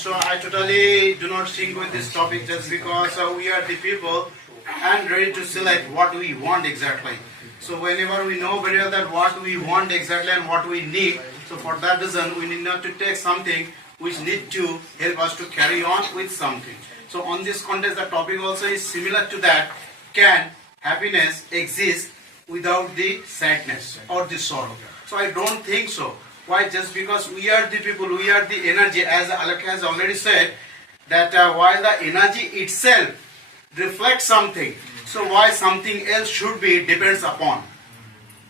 So I totally do not sync with this topic just because we are the people and ready to select what we want exactly. So whenever we know very well that what we want exactly and what we need, so for that reason we need not to take something which need to help us to carry on with something. So on this context, the topic also is similar to that. Can happiness exist without the sadness or the sorrow? So I don't think so. Why? Just because we are the people, we are the energy, as Alak has already said, that while the energy itself reflects something, so why something else should be depends upon.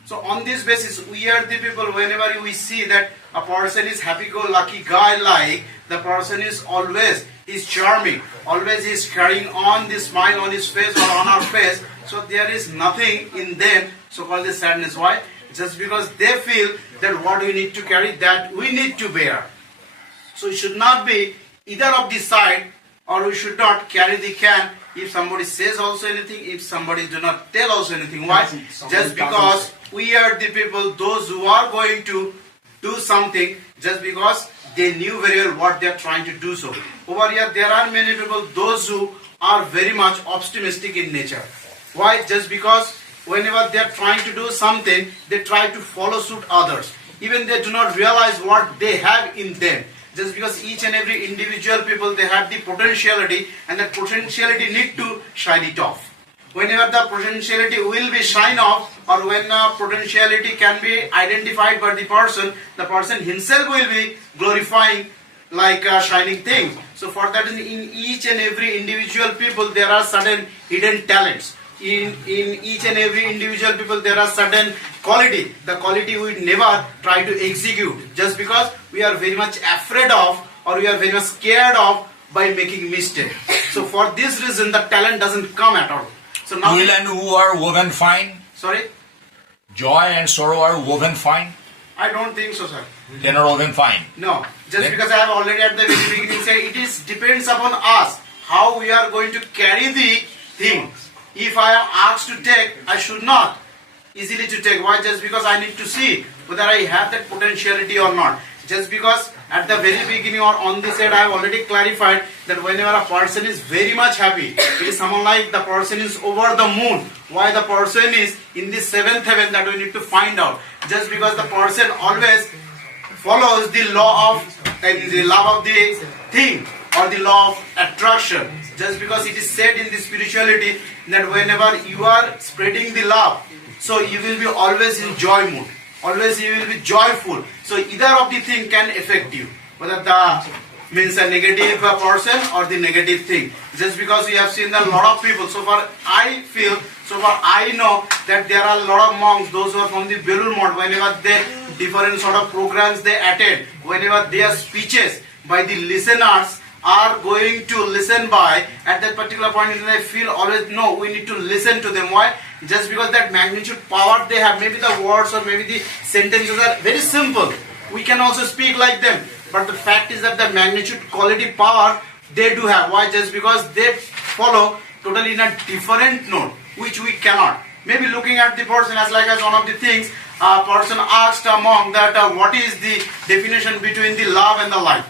So on this basis, we are the people, whenever we see that a person is happy-go-lucky guy, like the person is always is charming, always is carrying on the smile on his face or on our face, so there is nothing in them so-called the sadness. Why? Just because they feel that what we need to carry, that we need to bear. So it should not be either of the side, or we should not carry the can if somebody says also anything, if somebody do not tell also anything. Why? Just because we are the people, those who are going to do something just because they knew very well what they are trying to do. So over here there are many people, those who are very much optimistic in nature. Why? Just because whenever they are trying to do something, they try to follow suit others. Even they do not realize what they have in them. Just because each and every individual people, they have the potentiality, and that potentiality need to shine it off. Whenever the potentiality will be shine off, or when potentiality can be identified by the person himself will be glorifying like shining things. So for that, in each and every individual people, there are certain hidden talents. In each and every individual people, there are certain quality. The quality we never try to execute, just because we are very much afraid of, or we are very much scared of by making mistake. So for this reason, the talent doesn't come at all. So now, Will and who are woven fine? Sorry, Joy and sorrow are woven fine? I don't think so, sir. They are not woven fine. No, just Then- because I have already at the very beginning said it is depends upon us how we are going to carry the thing. If I am asked to take, I should not easily to take. Why? Just because I need to see whether I have that potentiality or not. Just because at the very beginning or on this side I have already clarified that whenever a person is very much happy, it is someone like the person is over the moon. Why the person is in the seventh heaven, that we need to find out. Just because the person always follows the law of and the love of the thing, or the law of attraction. Just because it is said in the spirituality that whenever you are spreading the love, so you will be always in joy mood. Always you will be joyful. So either of the thing can affect you, whether the means a negative person or the negative thing. Just because we have seen a lot of people, so far I feel, so far I know that there are a lot of monks, those who are from the Belur mode, whenever they different sort of programs they attend, whenever their speeches by the listeners are going to listen by, at that particular point in time, I feel always, no, we need to listen to them. Why? Just because that magnitude power they have, maybe the words or maybe the sentences are very simple. We can also speak like them. But the fact is that the magnitude, quality, power they do have. Why? Just because they follow totally in a different note, which we cannot. Maybe looking at the person as like as one of the things, a person asked a monk that what is the definition between the love and the like.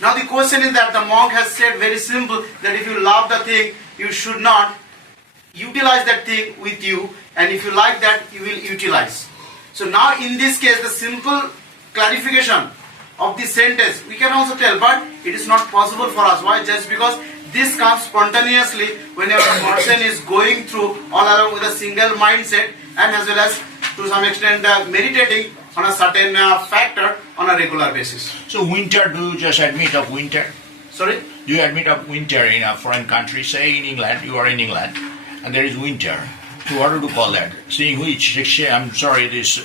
Now the question is that the monk has said very simple that if you love the thing, you should not utilize that thing with you, and if you like that, you will utilize. So now in this case, the simple clarification of the sentence we can also tell, but it is not possible for us. Why? Just because this comes spontaneously whenever a person is going through all along with a single mindset, and as well as to some extent meditating on a certain factor on a regular basis. So winter, do you just admit of winter? Sorry? Do you admit of winter in a foreign country? Say in England, you are in England, and there is winter. So what do you call that? Seeing which, I'm sorry, this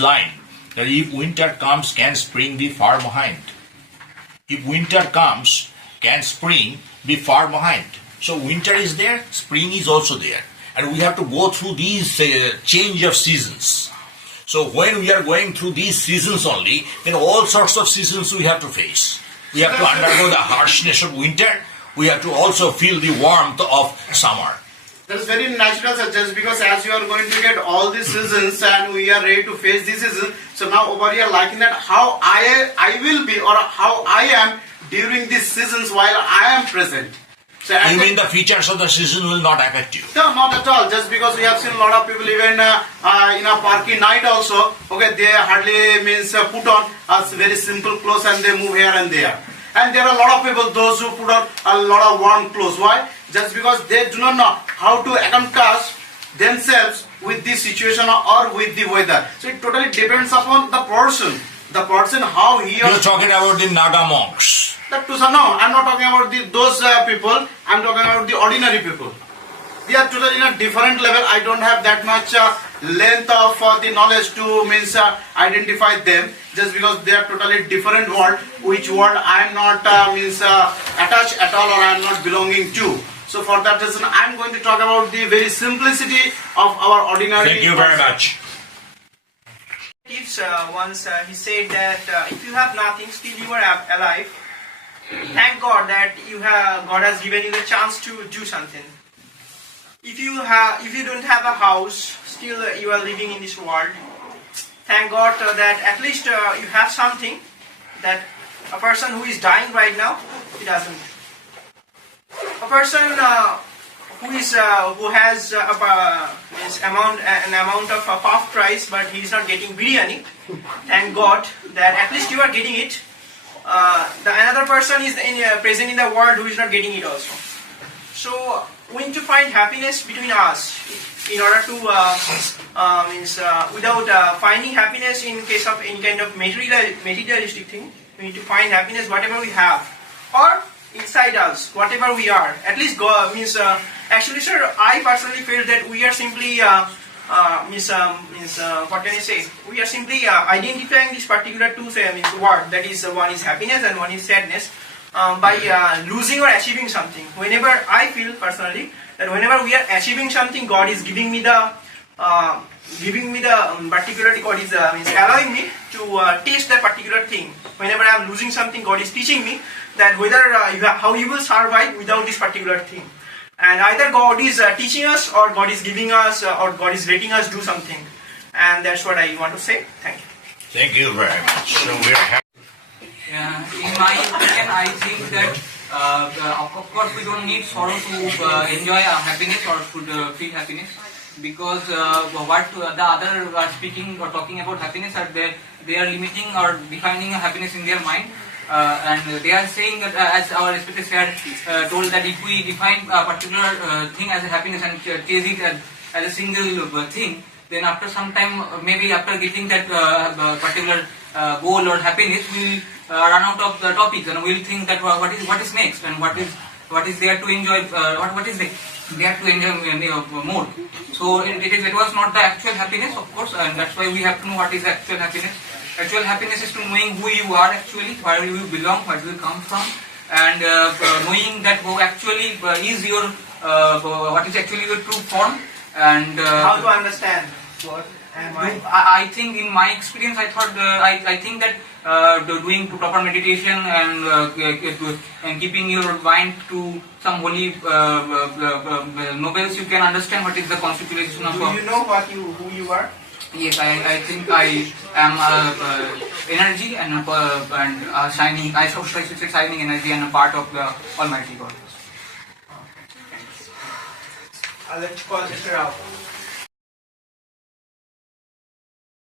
line, that if winter comes, can spring be far behind? If winter comes, can spring be far behind? So winter is there, spring is also there. And we have to go through these change of seasons. So when we are going through these seasons only, then all sorts of seasons we have to face. We have to undergo the harshness of winter. We have to also feel the warmth of summer. That is very natural, sir. Just because as you are going to get all these seasons and we are ready to face this season, so now over here liking that how I will be or how I am during these seasons while I am present. So You mean the features of the season will not affect you? no, not at all. Just because we have seen a lot of people even in a party night also, okay, they hardly means put on very simple clothes and they move here and there. And there are a lot of people, those who put on a lot of warm clothes. Why? Just because they do not know how to accomplish themselves with the situation or with the weather. So it totally depends upon the person. The person how he or You're talking about the Naga monks. that to no, I'm not talking about those people. I'm talking about the ordinary people. They are totally in a different level. I don't have that much length of the knowledge to means identify them. Just because they are totally different world, which world I am not means attached at all or I am not belonging to. So for that reason, I am going to talk about the very simplicity of our ordinary. Thank you very much. Once he said that if you have nothing, still you are alive. Thank God that God has given you the chance to do something. If you don't have a house, still you are living in this world. Thank God that at least you have something that a person who is dying right now, he doesn't. A person who has an amount of puff price, but he is not getting biryani. Thank God that at least you are getting it. Another person is present in the world who is not getting it also. So we need to find happiness between us in order to without finding happiness in case of any kind of materialistic thing. We need to find happiness whatever we have or inside us, whatever we are. At least God means actually, sir, I personally feel that we are simply what can I say? We are simply identifying this particular two word, that is one is happiness and one is sadness, by losing or achieving something. Whenever I feel personally that whenever we are achieving something, God is giving me the particularly God is allowing me to taste that particular thing. Whenever I am losing something, God is teaching me that whether how you will survive without this particular thing. And either God is teaching us or God is giving us or God is letting us do something. And that's what I want to say. Thank you. Thank you very much. So we're happy. In my opinion, I think that of course we don't need sorrow to enjoy happiness or to feel happiness, because what the other are speaking or talking about happiness are they are limiting or defining happiness in their mind. And they are saying that as our respected sir told, that if we define a particular thing as a happiness and chase it as a single thing, then after some time, maybe after getting that particular goal or happiness, we'll run out of the topics and we'll think that what is next and what is there to enjoy, what is there to enjoy more. So it was not the actual happiness, of course, and that's why we have to know what is actual happiness. Actual happiness is to knowing who you are actually, where you belong, where you come from, and knowing that who actually is your what is actually your true form. And How to understand what and why? I think in my experience, I thought I think that doing proper meditation and keeping your mind to some holy novels, you can understand what is the constitution of. Do you know who you are? Yes, I think I am energy and shining. I should say shining energy and a part of the Almighty God. Let's call this out.